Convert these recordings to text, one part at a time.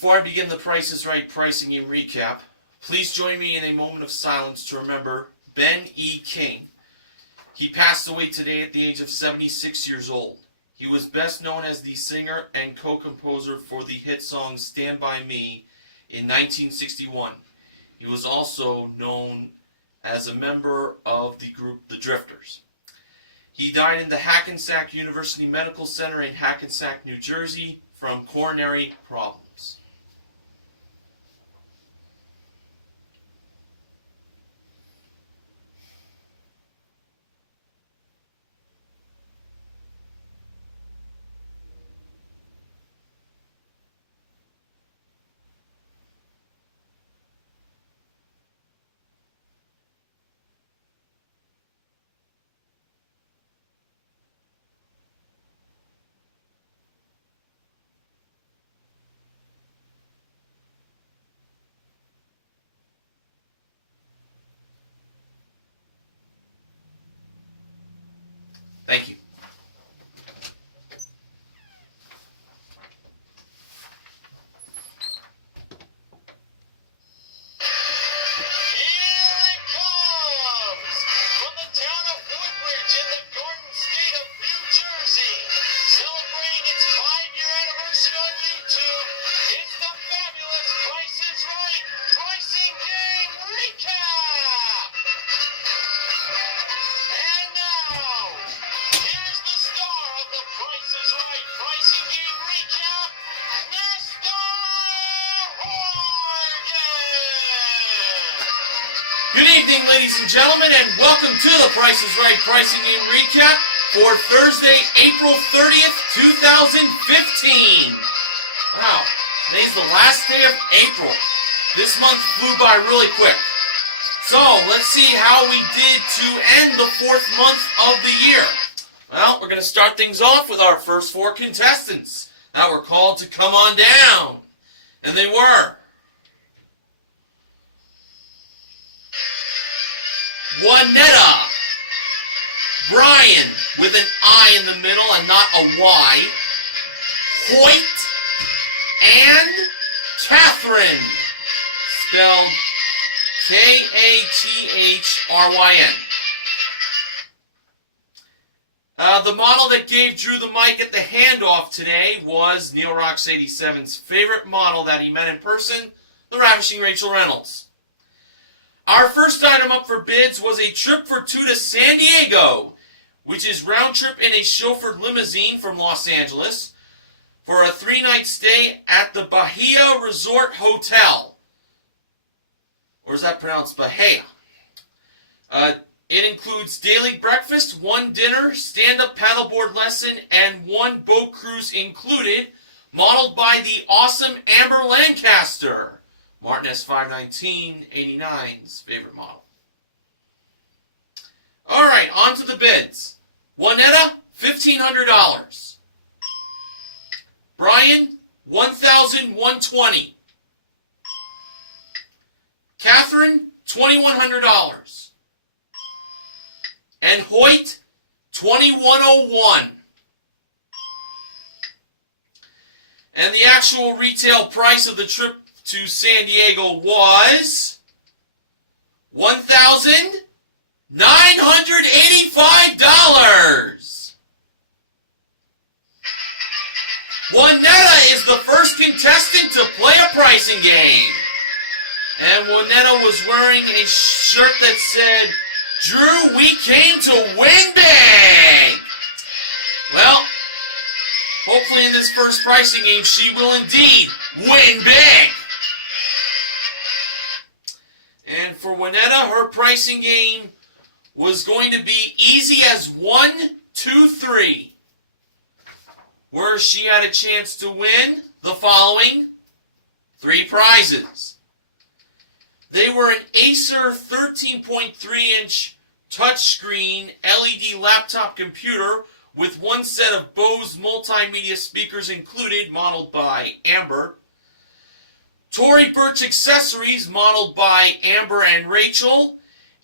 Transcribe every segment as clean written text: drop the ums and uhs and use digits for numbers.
Before I begin the Price is Right pricing game recap, please join me in a moment of silence to remember Ben E. King. He passed away today at the age of 76 years old. He was best known as the singer and co-composer for the hit song Stand By Me in 1961. He was also known as a member of the group The Drifters. He died in the Hackensack University Medical Center in Hackensack, New Jersey from coronary problems. Thank you. Good evening, ladies and gentlemen, and welcome to the Price is Right pricing game recap for Thursday, April 30th, 2015. Wow, today's the last day of April. This month flew by really quick. So, let's see how we did to end the fourth month of the year. Well, we're going to start things off with our first four contestants that were called to come on down. And they were Juanetta, Brian with an I in the middle and not a Y, Hoyt, and Catherine, spelled Kathryn. The model that gave Drew the mic at the handoff today was Neil Rock's 87's favorite model that he met in person, the ravishing Rachel Reynolds. Our first item up for bids was a trip for two to San Diego, which is round trip in a chauffeured limousine from Los Angeles for a 3-night stay at the Bahia Resort Hotel. Or is that pronounced Bahia? It includes daily breakfast, one dinner, stand-up paddleboard lesson, and one boat cruise included, modeled by the awesome Amber Lancaster, Martin S. 519-89's favorite model. All right, on to the bids. Juanetta, $1,500. Brian, $1,120. Catherine, $2,100. And Hoyt, $2,101. And the actual retail price of the trip to San Diego was $1,985. Juanetta is the first contestant to play a pricing game. And Juanetta was wearing a shirt that said, "Drew, we came to win big." Well, hopefully in this first pricing game, she will indeed win big. And for Juanetta, her pricing game was going to be easy as 1, 2, 3, where she had a chance to win the following 3 prizes. They were an Acer 13.3-inch touchscreen LED laptop computer with one set of Bose multimedia speakers included, modeled by Amber. Tory Burch accessories, modeled by Amber and Rachel.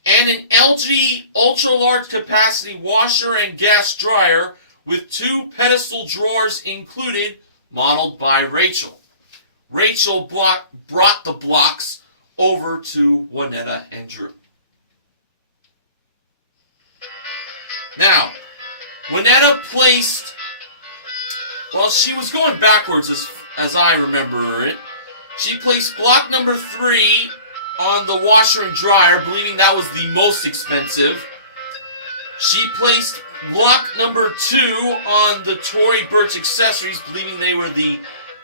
And an LG ultra-large capacity washer and gas dryer with 2 pedestal drawers included, modeled by Rachel. Rachel brought the blocks over to Juanetta and Drew. Now, Juanetta placed, well, she was going backwards as I remember it. She placed block number 3 on the washer and dryer, believing that was the most expensive. She placed block number 2 on the Tory Burch accessories, believing they were the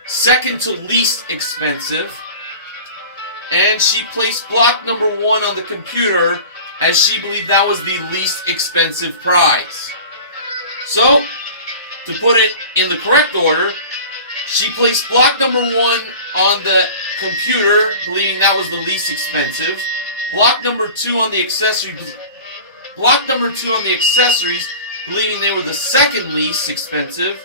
second to least expensive. And she placed block number 1 on the computer, as she believed that was the least expensive prize. So, to put it in the correct order, she placed block number 1 on the computer, believing that was the least expensive. Block number 2 on the accessories, believing they were the second least expensive.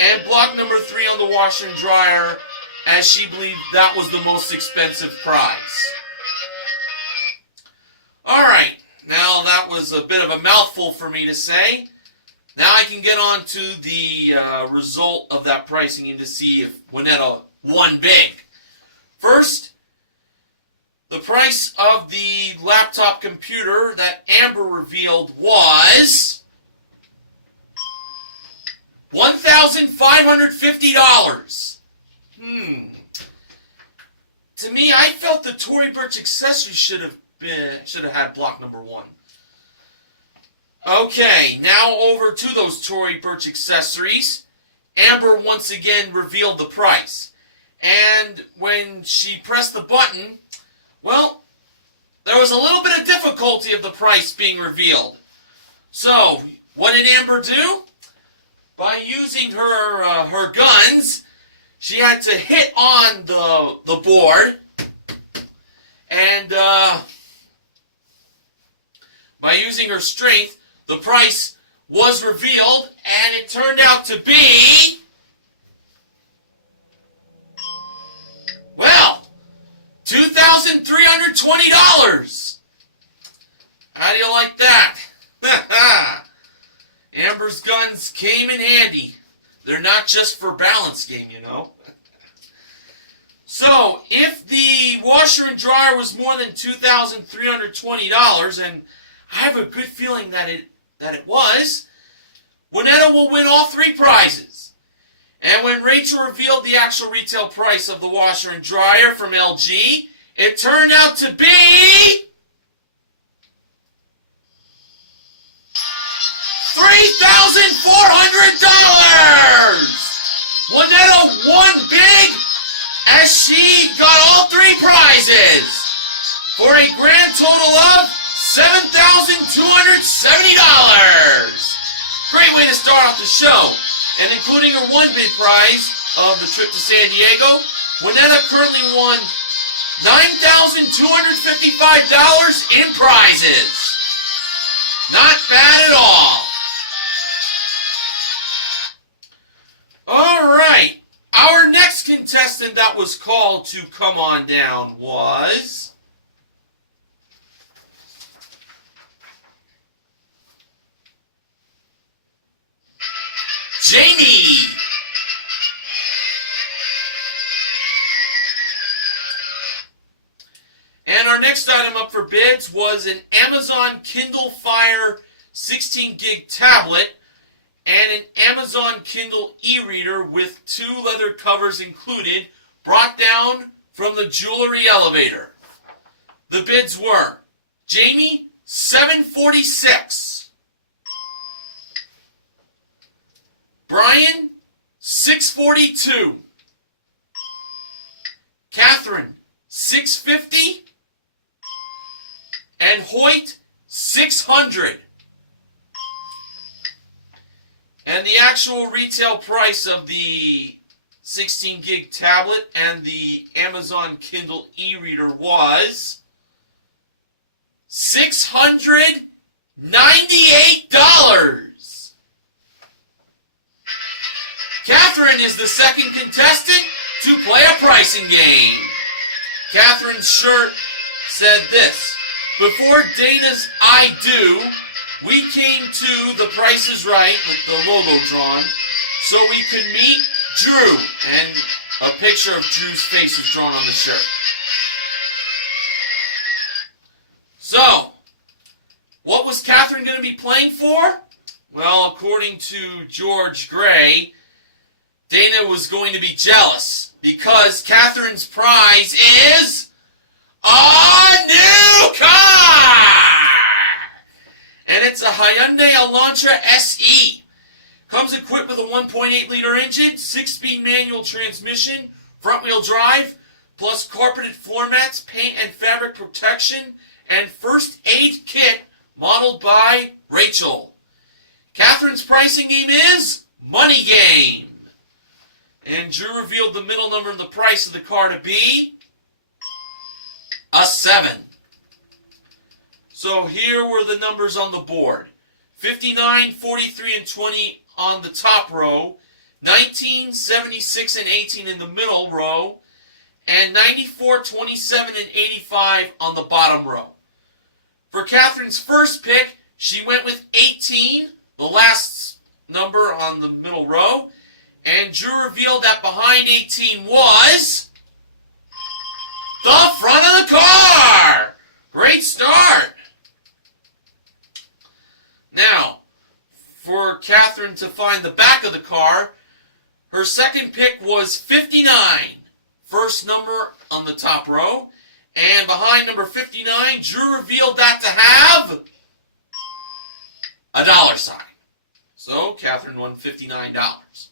And block number 3 on the washer and dryer, as she believed that was the most expensive prize. Alright, now that was a bit of a mouthful for me to say. Now I can get on to the result of that pricing and to see if Juanetta won big. First, the price of the laptop computer that Amber revealed was $1,550. To me, I felt the Tory Burch accessories should have had block number 1. Okay, now over to those Tory Burch accessories. Amber once again revealed the price. And when she pressed the button, well, there was a little bit of difficulty of the price being revealed. So, what did Amber do? By using her guns, she had to hit on the board, and by using her strength, the price was revealed, and it turned out to be, well, $2,320. How do you like that? Amber's guns came in handy. They're not just for balance game, you know. So, if the washer and dryer was more than $2,320, and I have a good feeling that it was, Juanetta will win all 3 prizes. And when Rachel revealed the actual retail price of the washer and dryer from LG, it turned out to be $3,400! Juanetta won big as she got all 3 prizes for a grand total of $7,270. Great way to start off the show. And including her 1 big prize of the trip to San Diego, Juanetta currently won $9,255 in prizes. Not bad at all. Alright, our next contestant that was called to come on down was Jamie. And our next item up for bids was an Amazon Kindle Fire 16 gig tablet and an Amazon Kindle e-reader with 2 leather covers included, brought down from the jewelry elevator. The bids were Jamie, $746. Brian, $642. Catherine, $650. And Hoyt, $600. And the actual retail price of the 16 gig tablet and the Amazon Kindle e-reader was $698. Catherine is the second contestant to play a pricing game. Catherine's shirt said this: before Dana's I Do, we came to The Price is Right with the logo drawn so we could meet Drew. And A picture of Drew's face is drawn on the shirt. So, what was Catherine going to be playing for? Well, according to George Gray, Dana was going to be jealous because Catherine's prize is a new car! And it's a Hyundai Elantra SE. Comes equipped with a 1.8-liter engine, 6-speed manual transmission, front-wheel drive, plus carpeted floor mats, paint and fabric protection, and first aid kit modeled by Rachel. Catherine's pricing name is Money Game. And Drew revealed the middle number of the price of the car to be a 7. So here were the numbers on the board. 59, 43, and 20 on the top row, 19, 76, and 18 in the middle row, and 94, 27, and 85 on the bottom row. For Catherine's first pick, she went with 18, the last number on the middle row, and Drew revealed that behind 18 was the front of the car! Great start! Now, for Catherine to find the back of the car, her second pick was 59, first number on the top row, and behind number 59, Drew revealed that to have a dollar sign. So, Catherine won $59.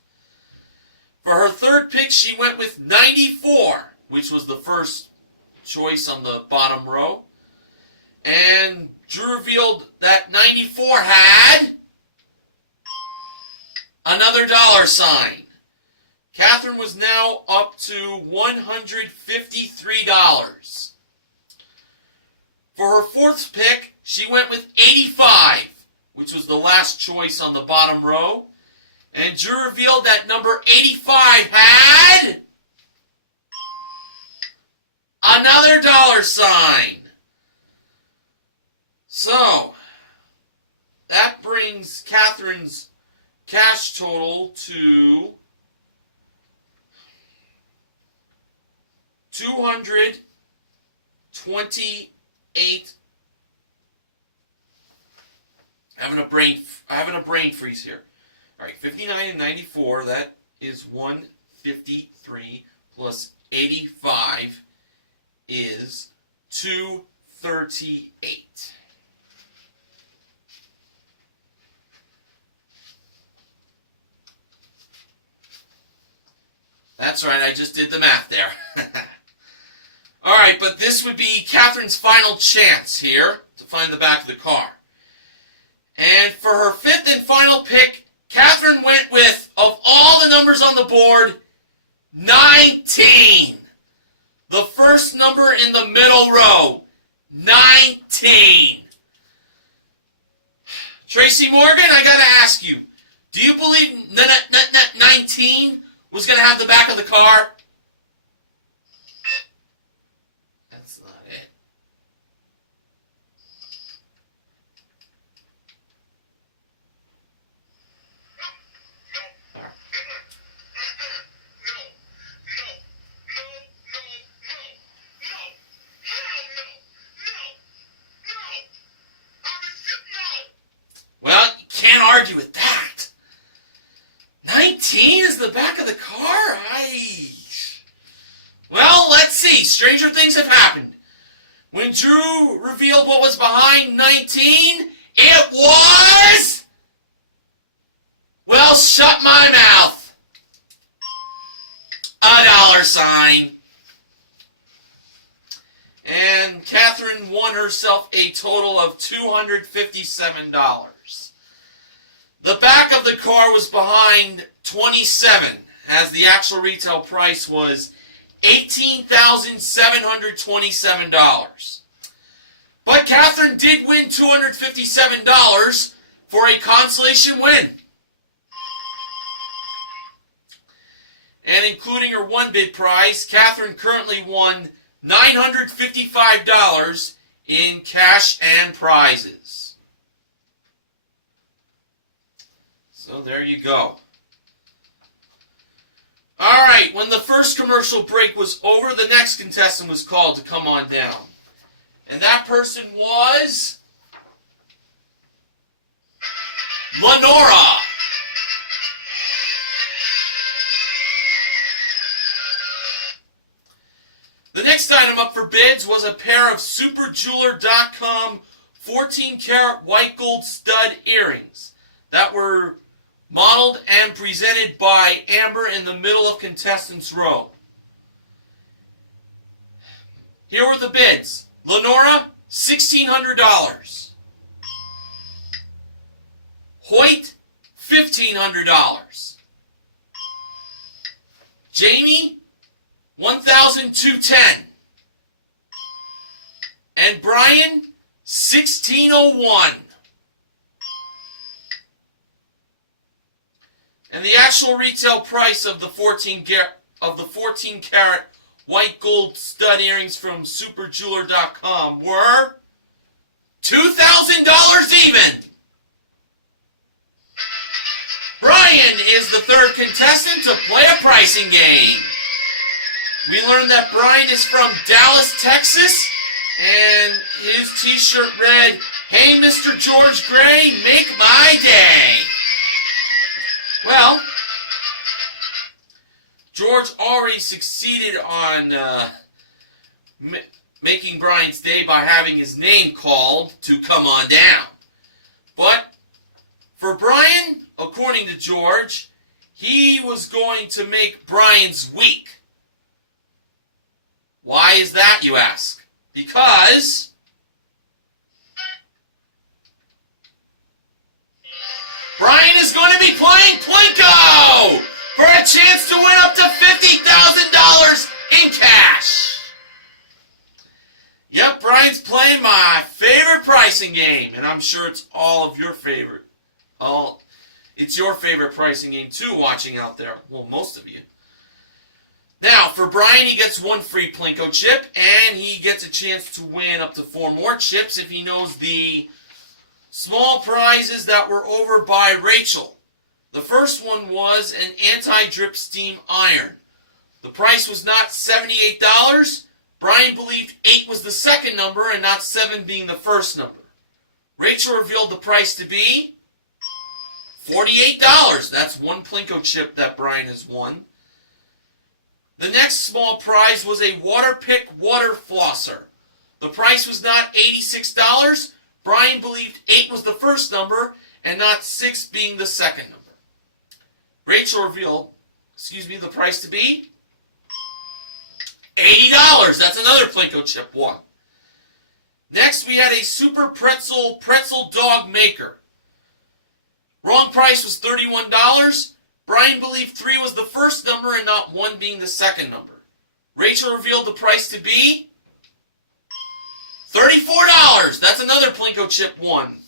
For her third pick, she went with 94, which was the first choice on the bottom row. And Drew revealed that 94 had another dollar sign. Catherine was now up to $153. For her fourth pick, she went with 85, which was the last choice on the bottom row. And Drew revealed that number 85 had another dollar sign. So, that brings Catherine's cash total to $228. Having a brain freeze here. All right, 59 and 94, that is 153 plus 85 is 238. That's right, I just did the math there. All right, but this would be Catherine's final chance here to find the back of the car. And for her fifth and final pick, Catherine went with, of all the numbers on the board, 19. The first number in the middle row, 19. Tracy Morgan, I got to ask you, do you believe 19 was going to have the back of the car? That's not it. Well, you can't argue with that. 19 is the back of the car? Well, let's see. Stranger things have happened. When Drew revealed what was behind 19, it was... well, shut my mouth. A dollar sign. And Catherine won herself a total of $257. The back of the car was behind 27, as the actual retail price was $18,727. But Catherine did win $257 for a consolation win. And including her one bid prize, Catherine currently won $955 in cash and prizes. So there you go. All right, when the first commercial break was over, the next contestant was called to come on down. And that person was Lenora. The next item up for bids was a pair of superjeweler.com 14-karat white gold stud earrings that were modeled and presented by Amber in the middle of contestants' row. Here were the bids. Lenora, $1,600. Hoyt, $1,500. Jamie, $1,210. And Brian, $1,601. And the actual retail price of the 14-karat white gold stud earrings from superjeweler.com were $2,000 even. Brian is the third contestant to play a pricing game. We learned that Brian is from Dallas, Texas, and his t-shirt read, "Hey, Mr. George Gray, make my day." Well, George already succeeded on making Brian's day by having his name called to come on down. But for Brian, according to George, he was going to make Brian's week. Why is that, you ask? Because Brian is going to be playing Plinko for a chance to win up to $50,000 in cash. Yep, Brian's playing my favorite pricing game, and I'm sure it's all of your favorite. It's your favorite pricing game too, watching out there. Well, most of you. Now, for Brian, he gets one free Plinko chip, and he gets a chance to win up to 4 more chips if he knows the small prizes that were over by Rachel. The first one was an anti-drip steam iron. The price was not $78. Brian believed 8 was the second number and not 7 being the first number. Rachel revealed the price to be $48. That's one Plinko chip that Brian has won. The next small prize was a Waterpik water flosser. The price was not $86. Brian believed 8 was the first number and not 6 being the second number. Rachel revealed, the price to be $80. That's another Plinko chip one. Next, we had a Super pretzel dog maker. Wrong price was $31. Brian believed 3 was the first number and not 1 being the second number. Rachel revealed the price to be $34. That's another Plinko chip one.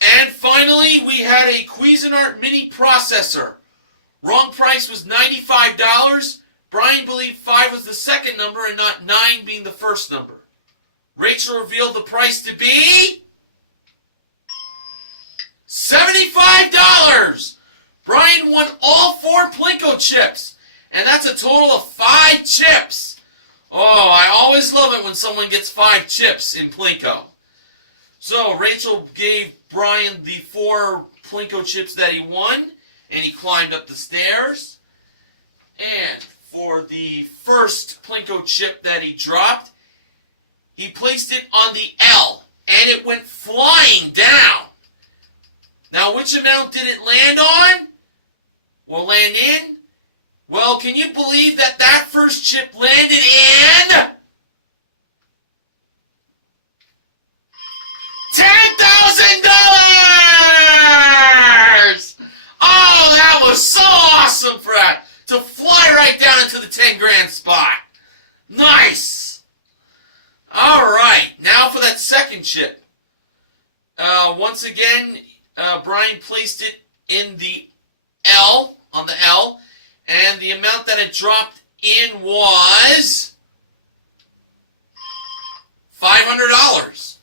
And finally, we had a Cuisinart mini processor. Wrong price was $95. Brian believed 5 was the second number and not 9 being the first number. Rachel revealed the price to be $75. Brian won all 4 Plinko chips, and that's a total of 5 chips. Oh, I always love it when someone gets 5 chips in Plinko. So Rachel gave Brian the 4 Plinko chips that he won, and he climbed up the stairs. And for the first Plinko chip that he dropped, he placed it on the L, and it went flying down. Now, which amount did it land on? Or land in? Well, can you believe that that first chip landed in $10,000! Oh, that was so awesome for that to fly right down into the 10 grand spot. Nice. All right, now for that second chip. Once again, Brian placed it in the L, on the L, and the amount that it dropped in was $500.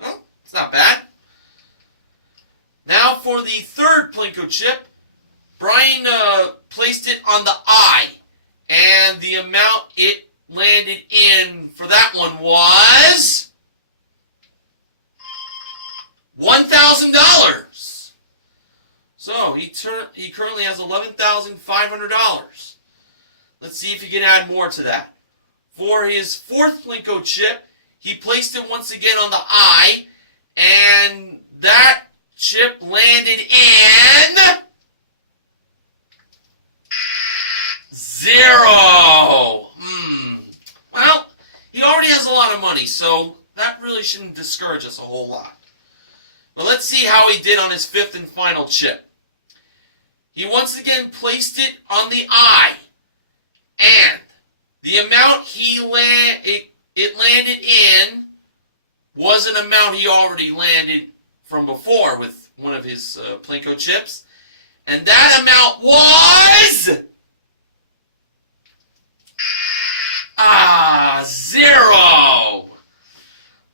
Well, it's not bad. Now for the third Plinko chip, Brian placed it on the eye, and the amount it landed in for that one was $1,000. So he currently has $11,500. Let's see if he can add more to that. For his fourth Plinko chip, he placed it once again on the eye, and that chip landed in $0. Well, he already has a lot of money, so that really shouldn't discourage us a whole lot. But let's see how he did on his fifth and final chip. He once again placed it on the eye, and the amount it landed in was an amount he already landed from before with one of his Plinko chips, and that amount was $0.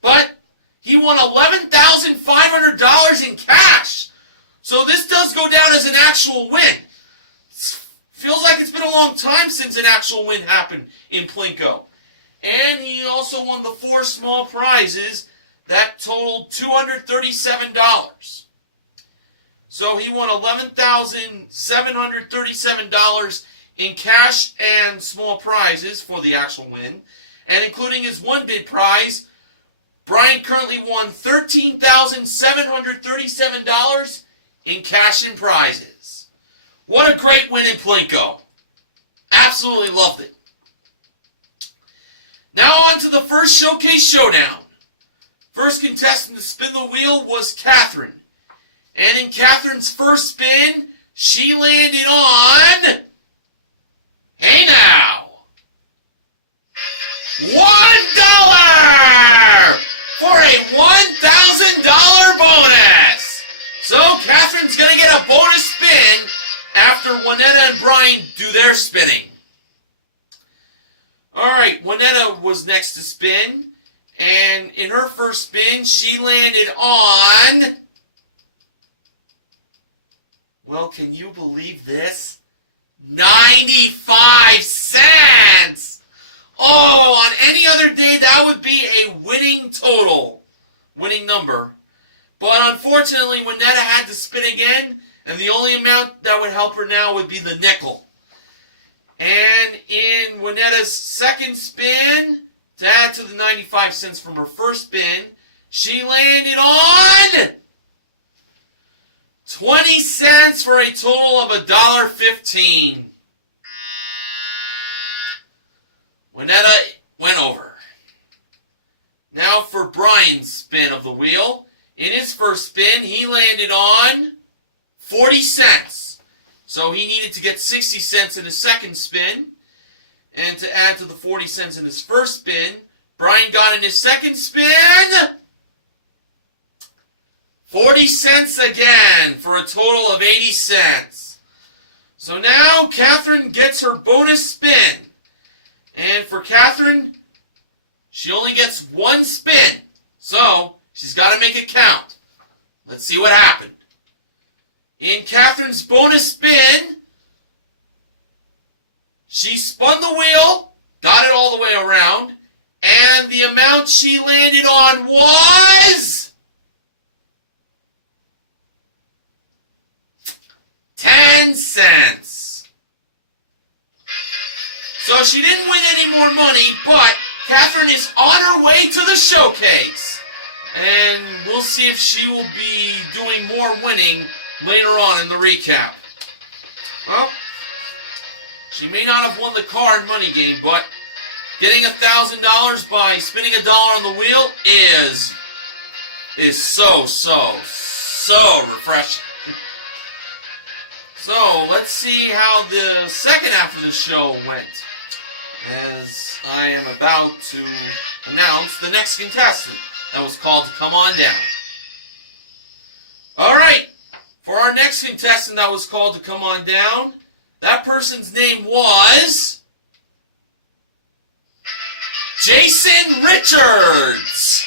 But he won $11,500 in cash. So this does go down as an actual win. Feels like it's been a long time since an actual win happened in Plinko. And he also won the 4 small prizes that totaled $237. So he won $11,737 in cash and small prizes for the actual win. And including his one bid prize, Brian currently won $13,737 in cash and prizes. What a great win in Plinko. Absolutely loved it. Now on to the first Showcase Showdown. First contestant to spin the wheel was Catherine. And in Catherine's first spin, she landed on... Hey now! $1! For a $1,000 bonus! So Catherine's going to get a bonus spin after Juanetta and Brian do their spinning. Alright, Juanetta was next to spin, and in her first spin, she landed on... Well, can you believe this? 95 cents! Oh, on any other day, that would be a winning total. Winning number. But unfortunately, Juanetta had to spin again, and the only amount that would help her now would be the nickel. And in Juanetta's second spin, to add to the 95 cents from her first spin, she landed on 20 cents for a total of $1.15. Juanetta went over. Now for Brian's spin of the wheel. In his first spin, he landed on 40 cents. So he needed to get 60 cents in his second spin. And to add to the 40 cents in his first spin, Brian got in his second spin 40 cents again for a total of 80 cents. So now Catherine gets her bonus spin. And for Catherine, she only gets one spin. So she's got to make it count. Let's see what happened. In Catherine's bonus spin, she spun the wheel, got it all the way around, and the amount she landed on was 10 cents. So she didn't win any more money, but Catherine is on her way to the showcase. And we'll see if she will be doing more winning later on in the recap. Well, she may not have won the car and money game, but getting $1,000 by spinning $1 on the wheel is so refreshing. So, let's see how the second half of the show went, as I am about to announce the next contestant that was called to come on down. Alright, for our next contestant that was called to come on down, that person's name was Jason Richards.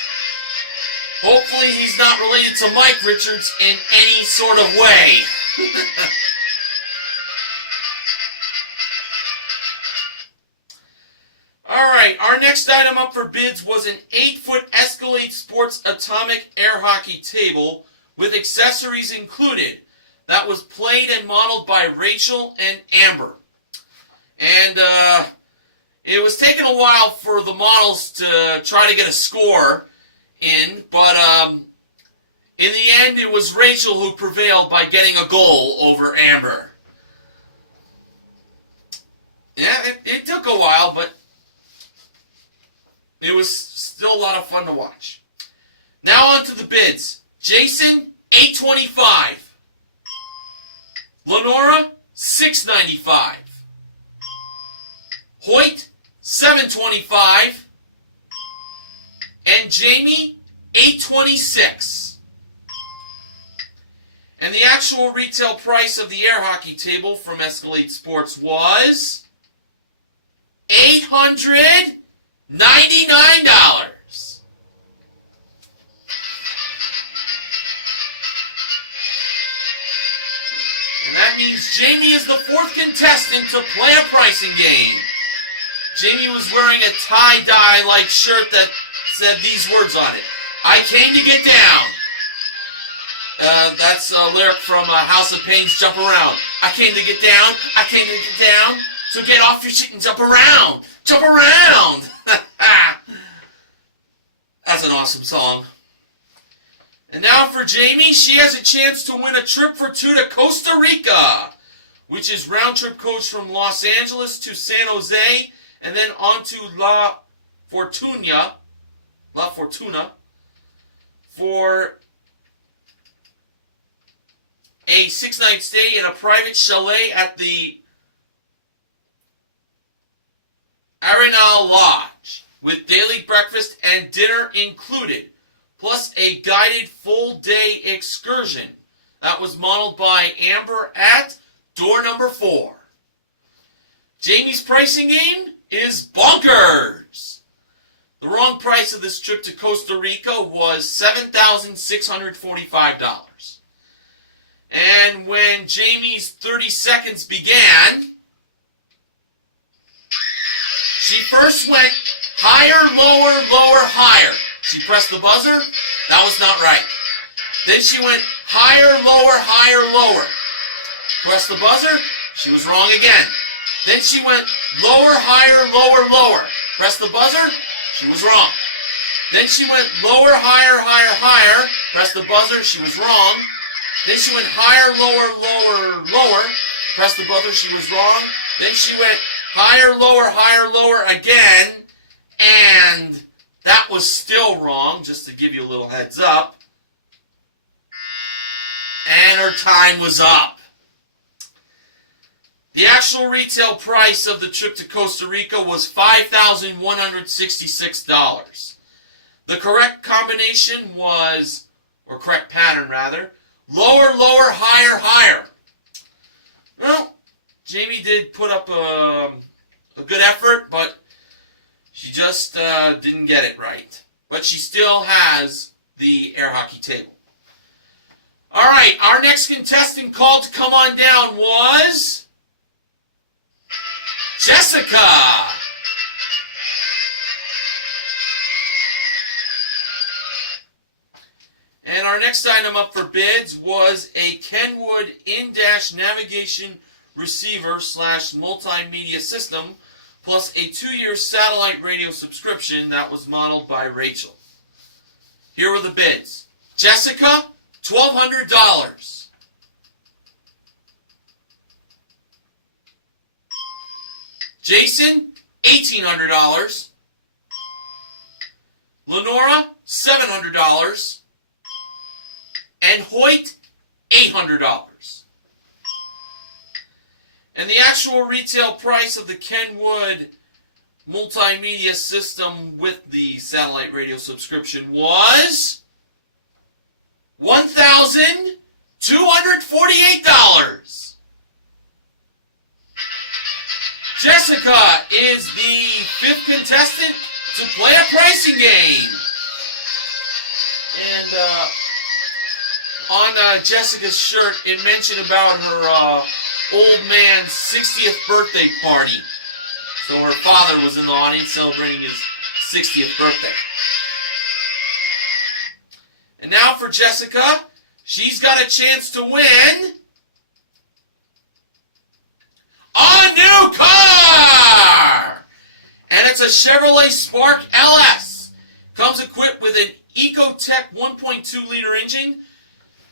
Hopefully he's not related to Mike Richards in any sort of way. right, our next item up for bids was an 8-foot Escalade Sports Atomic Air Hockey Table with accessories included. That was played and modeled by Rachel and Amber. And it was taking a while for the models to try to get a score in, but in the end it was Rachel who prevailed by getting a goal over Amber. Yeah, it took a while, but it was still a lot of fun to watch. Now on to the bids. Jason, $825. Lenora, $695. Hoyt, $725. And Jamie, $826. And the actual retail price of the air hockey table from Escalade Sports was $899. And that means Jamie is the fourth contestant to play a pricing game. Jamie was wearing a tie-dye-like shirt that said these words on it. I came to get down. That's a lyric from House of Pain's Jump Around. I came to get down. I came to get down. So get off your shit and jump around. Jump around. That's an awesome song. And now for Jamie, she has a chance to win a trip for two to Costa Rica, which is round-trip coach from Los Angeles to San Jose, and then on to La Fortuna, for a 6-night stay in a private chalet at the Arenal Lodge, with daily breakfast and dinner included, plus a guided full-day excursion. That was modeled by Amber at door number 4. Jamie's pricing game is bonkers. The wrong price of this trip to Costa Rica was $7,645. And when Jamie's 30 seconds began, she first went higher, lower, lower, higher. She pressed the buzzer. That was not right. Then she went higher, lower, higher, lower. Pressed the buzzer. She was wrong again. Then she went lower, higher, lower, lower. Pressed the buzzer. She was wrong. Then she went lower, higher, higher, higher. Pressed the buzzer. She was wrong. Then she went higher, lower, lower, lower. Pressed the buzzer. She was wrong. Then she went higher, lower, lower again. And that was still wrong, just to give you a little heads up. And her time was up. The actual retail price of the trip to Costa Rica was $5,166. The correct combination was, or correct pattern rather, lower, lower, higher, higher. Well, Jamie did put up a good effort, but she just didn't get it right. But she still has the air hockey table. All right, our next contestant called to come on down was Jessica. And our next item up for bids was a Kenwood in-dash navigation receiver / multimedia system, plus a 2-year satellite radio subscription that was modeled by Rachel. Here were the bids. Jessica, $1,200. Jason, $1,800. Lenora, $700. And Hoyt, $800. And the actual retail price of the Kenwood multimedia system with the satellite radio subscription was $1,248. Jessica is the 5th contestant to play a pricing game. And on Jessica's shirt, it mentioned about her old man's 60th birthday party. So So her father was in the audience celebrating his 60th birthday. And now for Jessica, she's got a chance to win a new car! And it's a Chevrolet Spark LS. Comes equipped with an Ecotec 1.2-liter engine,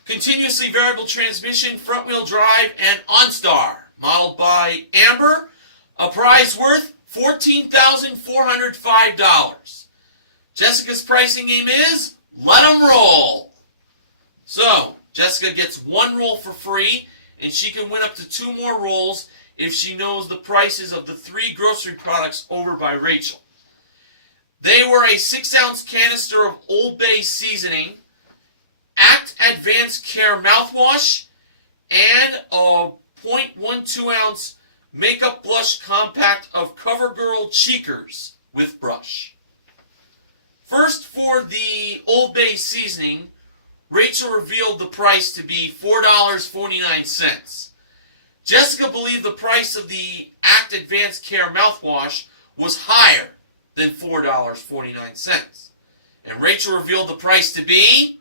continuously variable transmission, front-wheel drive, and OnStar. Modeled by Amber, a prize worth $14,405. Jessica's pricing game is Let 'em Roll. So, Jessica gets one roll for free, and she can win up to 2 more rolls if she knows the prices of the 3 grocery products over by Rachel. They were a 6-ounce canister of Old Bay seasoning, Act Advanced Care mouthwash, and a 0.12-ounce makeup blush compact of CoverGirl Cheekers with brush. First, for the Old Bay seasoning, Rachel revealed the price to be $4.49. Jessica believed the price of the Act Advanced Care mouthwash was higher than $4.49. And Rachel revealed the price to be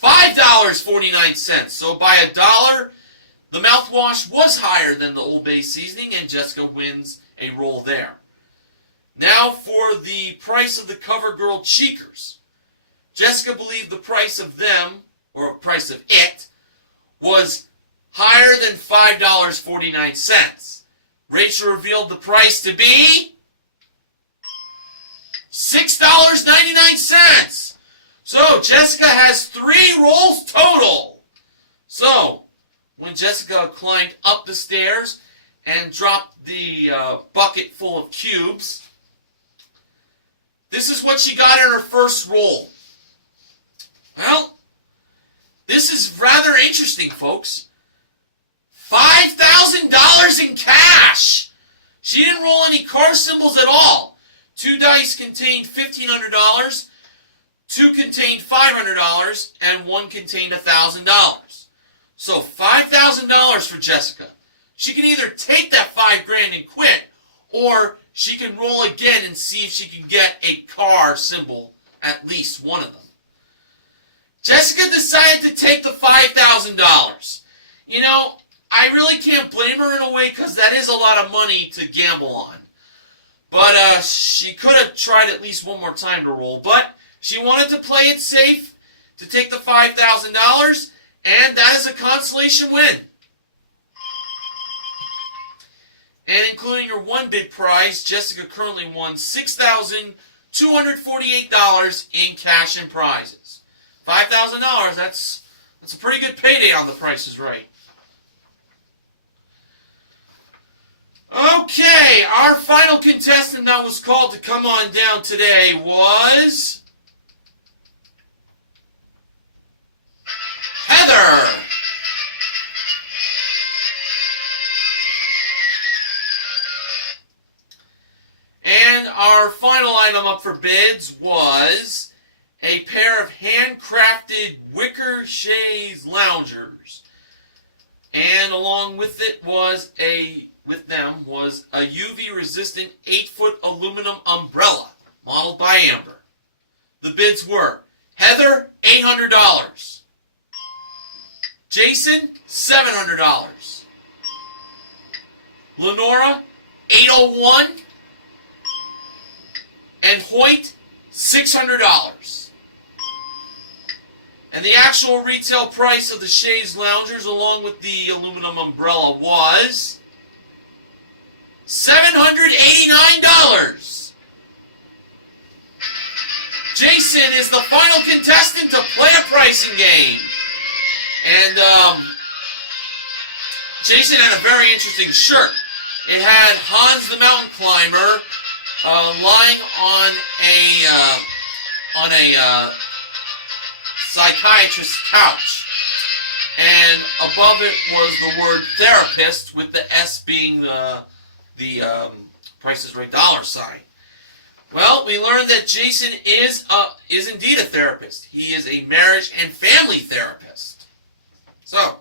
$5.49. So by $1, the mouthwash was higher than the Old Bay seasoning, and Jessica wins a roll there. Now for the price of the CoverGirl Cheekers. Jessica believed the price of them, or price of it, was higher than $5.49. Rachel revealed the price to be $6.99. So Jessica has 3 rolls total. So when Jessica climbed up the stairs and dropped the bucket full of cubes, this is what she got in her first roll. Well, this is rather interesting, folks. $5,000 in cash! She didn't roll any car symbols at all. 2 dice contained $1,500, 2 contained $500, and 1 contained $1,000. So $5,000 for Jessica. She can either take that $5,000 and quit, or she can roll again and see if she can get a car symbol, at least one of them. Jessica decided to take the $5,000. You know, I really can't blame her in a way, because that is a lot of money to gamble on. But she could have tried at least one more time to roll. But she wanted to play it safe, to take the $5,000, and that is a consolation win. And including her one big prize, Jessica currently won $6,248 in cash and prizes. $5,000, that's a pretty good payday on The Price is Right. Okay, our final contestant that was called to come on down today was Heather. And our final item up for bids was a pair of handcrafted wicker chaise loungers. And along with it was a UV-resistant 8-foot aluminum umbrella, modeled by Amber. The bids were Heather, $800. Jason, $700. Lenora, $801. And Hoyt, $600. And the actual retail price of the chaise loungers along with the aluminum umbrella was $789. Jason is the final contestant to play a pricing game. And Jason had a very interesting shirt. It had Hans the Mountain Climber lying on a psychiatrist's couch. And above it was the word therapist, with the S being the Price is Right dollar sign. Well, we learned that Jason is indeed a therapist. He is a marriage and family therapist. So,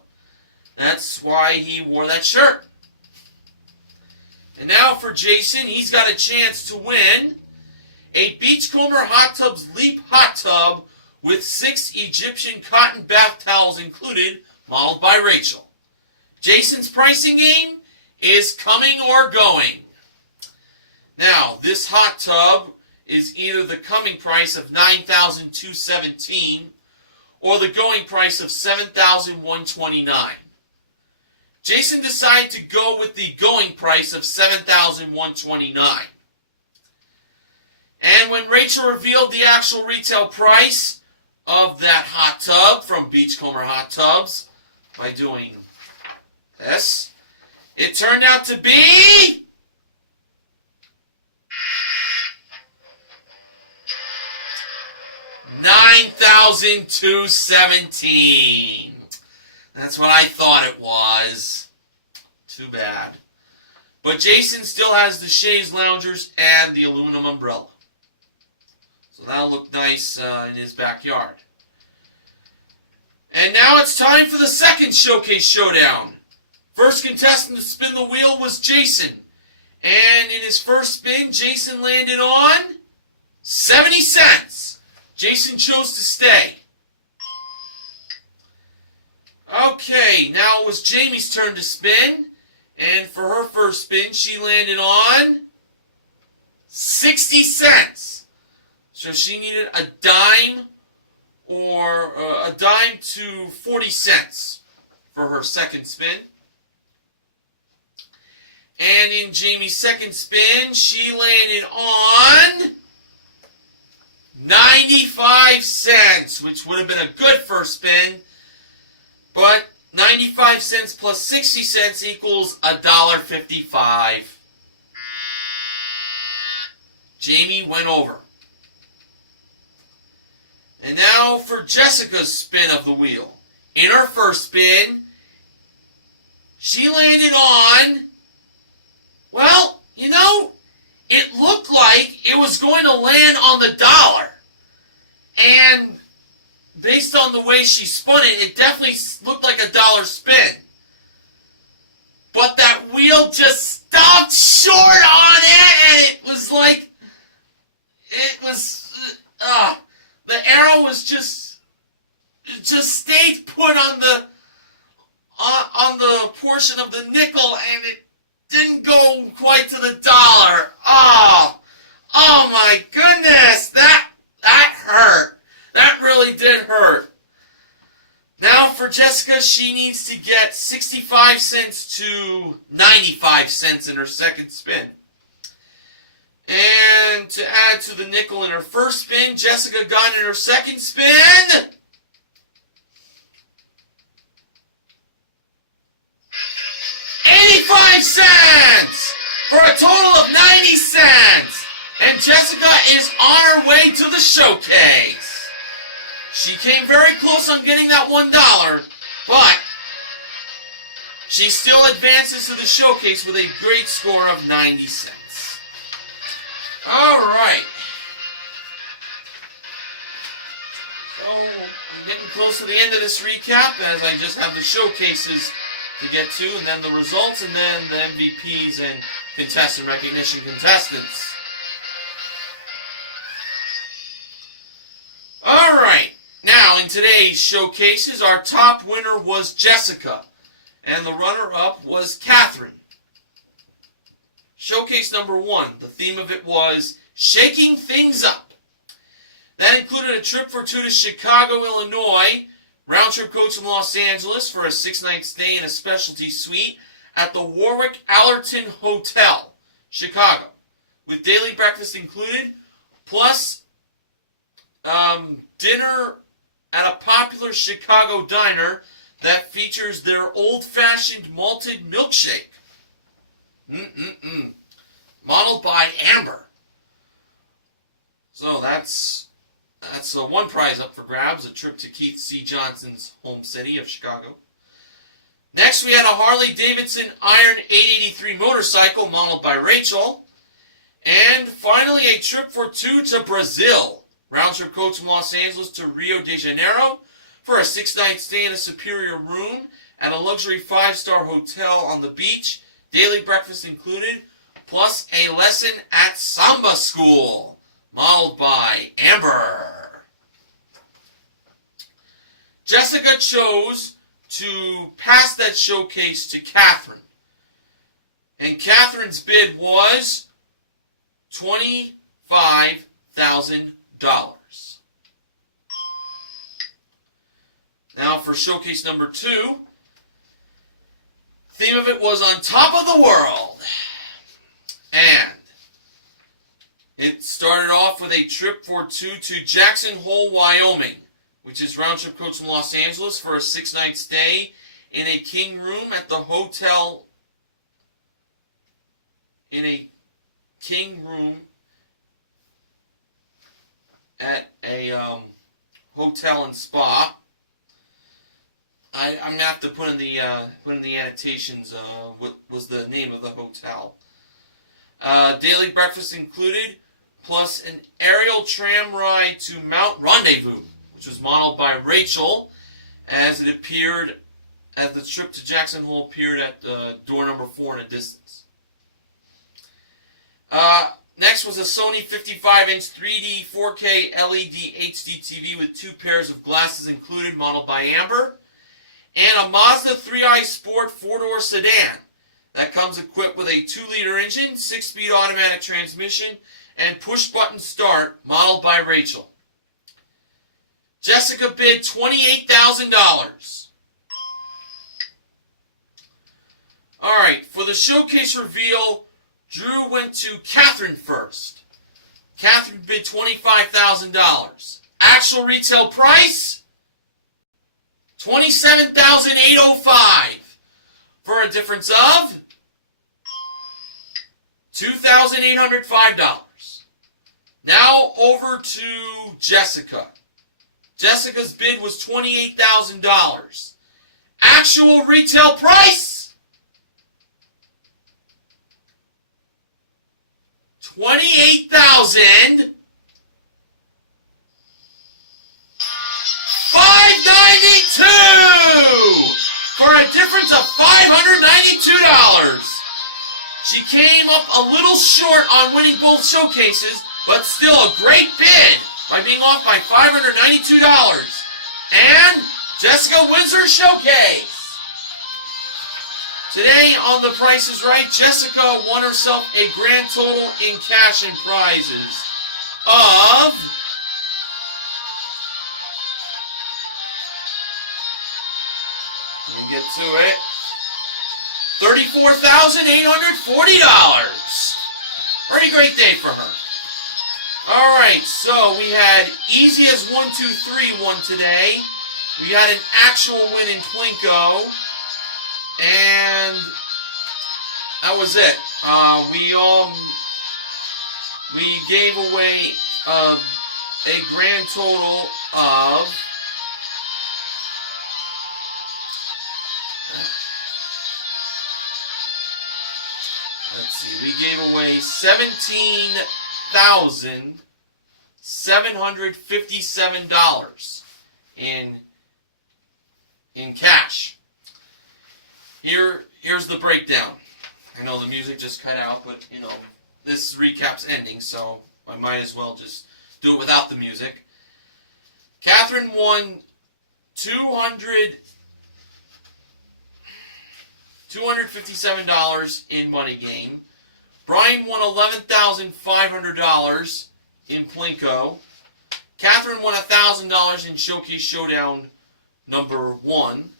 that's why he wore that shirt. And now for Jason, he's got a chance to win a Beachcomber Hot Tubs Leap Hot Tub with 6 Egyptian cotton bath towels included, modeled by Rachel. Jason's pricing game is coming or going. Now, this hot tub is either the coming price of $9,217 or the going price of $7,129. Jason decided to go with the going price of $7,129. And when Rachel revealed the actual retail price of that hot tub from Beachcomber Hot Tubs by doing this, it turned out to be $9,217. That's what I thought it was. Too bad. But Jason still has the chaise loungers and the aluminum umbrella. So that'll look nice in his backyard. And now it's time for the second showcase showdown. First contestant to spin the wheel was Jason. And in his first spin, Jason landed on 70 cents. Jason chose to stay. Okay, now it was Jamie's turn to spin. And for her first spin, she landed on 60 cents. So she needed a dime or a dime to 40 cents for her second spin. And in Jamie's second spin, she landed on 95 cents, which would have been a good first spin. But 95 cents plus 60 cents equals $1.55. Jamie went over. And now for Jessica's spin of the wheel. In her first spin, she landed on, well, you know, it looked like it was going to land on the dollar. And based on the way she spun it, it definitely looked like a dollar spin. But that wheel just stopped short on it, and it was like, the arrow was just stayed put on the portion of the nickel, and it didn't go quite to the dollar. Oh my goodness, that hurt. That really did hurt. Now for Jessica, she needs to get 65 cents to 95 cents in her second spin. And to add to the nickel in her first spin, Jessica got in her second spin 85 cents for a total of 90 cents. And Jessica is on her way to the showcase. She came very close on getting that $1, but she still advances to the showcase with a great score of 90 cents. All right. So I'm getting close to the end of this recap as I just have the showcases to get to, and then the results, and then the MVPs and contestant recognition contestants. All right. Now, in today's showcases, our top winner was Jessica, and the runner-up was Catherine. Showcase number 1, the theme of it was Shaking Things Up. That included a trip for 2 to Chicago, Illinois, round-trip coach from Los Angeles for a 6-night stay in a specialty suite at the Warwick Allerton Hotel, Chicago, with daily breakfast included, plus dinner at a popular Chicago diner that features their old-fashioned malted milkshake. Modeled by Amber. So that's one prize up for grabs, a trip to Keith C. Johnson's home city of Chicago. Next, we had a Harley-Davidson Iron 883 motorcycle modeled by Rachel. And finally, a trip for 2 to Brazil. Round-trip coach from Los Angeles to Rio de Janeiro for a 6-night stay in a superior room at a luxury 5-star hotel on the beach. Daily breakfast included, plus a lesson at Samba School, modeled by Amber. Jessica chose to pass that showcase to Catherine. And Catherine's bid was $25,000. Now for showcase number 2, theme of it was on top of the world. And it started off with a trip for 2 to Jackson Hole, Wyoming, which is round trip coach from Los Angeles for a 6-night stay in a king room at the hotel. In a king room at a hotel and spa. I'm gonna have to put in the annotations what was the name of the hotel. Daily breakfast included, plus an aerial tram ride to Mount Rendezvous, which was modeled by Rachel, as it appeared as the trip to Jackson Hole appeared at door number 4 in a distance. Next was a Sony 55-inch 3D 4K LED HD TV with 2 pairs of glasses included, modeled by Amber, and a Mazda 3i Sport 4-door sedan that comes equipped with a 2-liter engine, 6-speed automatic transmission, and push-button start, modeled by Rachel. Jessica bid $28,000. Alright, for the showcase reveal, Drew went to Catherine first. Catherine bid $25,000. Actual retail price, $27,805, for a difference of $2,805. Now over to Jessica. Jessica's bid was $28,000. Actual retail price, $28,592, for a difference of $592. She came up a little short on winning both showcases, but still a great bid by being off by $592. And Jessica wins her showcase. Today on The Price is Right, Jessica won herself a grand total in cash and prizes of let me get to it, $34,840. Pretty great day for her. Alright, so we had Easy as 1, 2, 3 won today. We got an actual win in Plinko. And that was it. We gave away a grand total of we gave away $17,757 in cash. Here's the breakdown. I know the music just cut out, but you know, this recap's ending, so I might as well just do it without the music. Catherine won $257 in Money Game. Brian won $11,500 in Plinko. Catherine won $1,000 in Showcase Showdown number 1.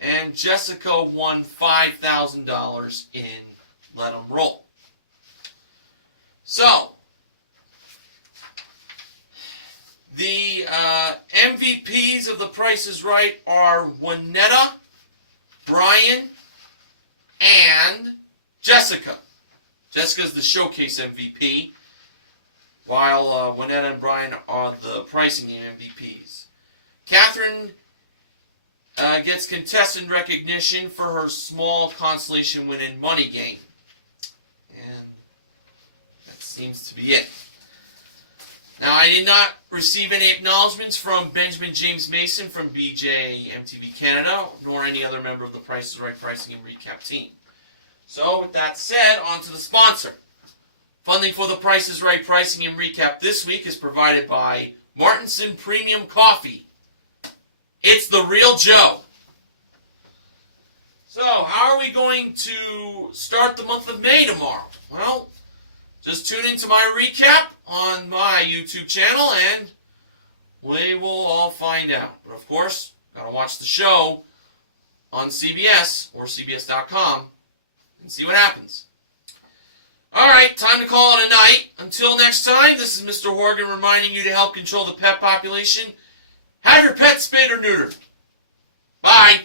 And Jessica won $5,000 in Let 'em Roll. So, the MVPs of The Price is Right are Juanetta, Brian, and Jessica. Jessica's the Showcase MVP, while Juanetta and Brian are the Pricing Game MVPs. Catherine gets contestant recognition for her small consolation win in Money Game. And that seems to be it. Now, I did not receive any acknowledgments from Benjamin James Mason from BJ MTV Canada, nor any other member of the Price is Right Pricing and Recap team. So, with that said, on to the sponsor. Funding for the Price is Right pricing and recap this week is provided by Martinson Premium Coffee. It's the real Joe. So, how are we going to start the month of May tomorrow? Well, just tune into my recap on my YouTube channel and we will all find out. But of course, gotta watch the show on CBS or CBS.com and see what happens. Alright, time to call it a night. Until next time, this is Mr. Horgan reminding you to help control the pet population. Have your pet spayed or neutered. Bye.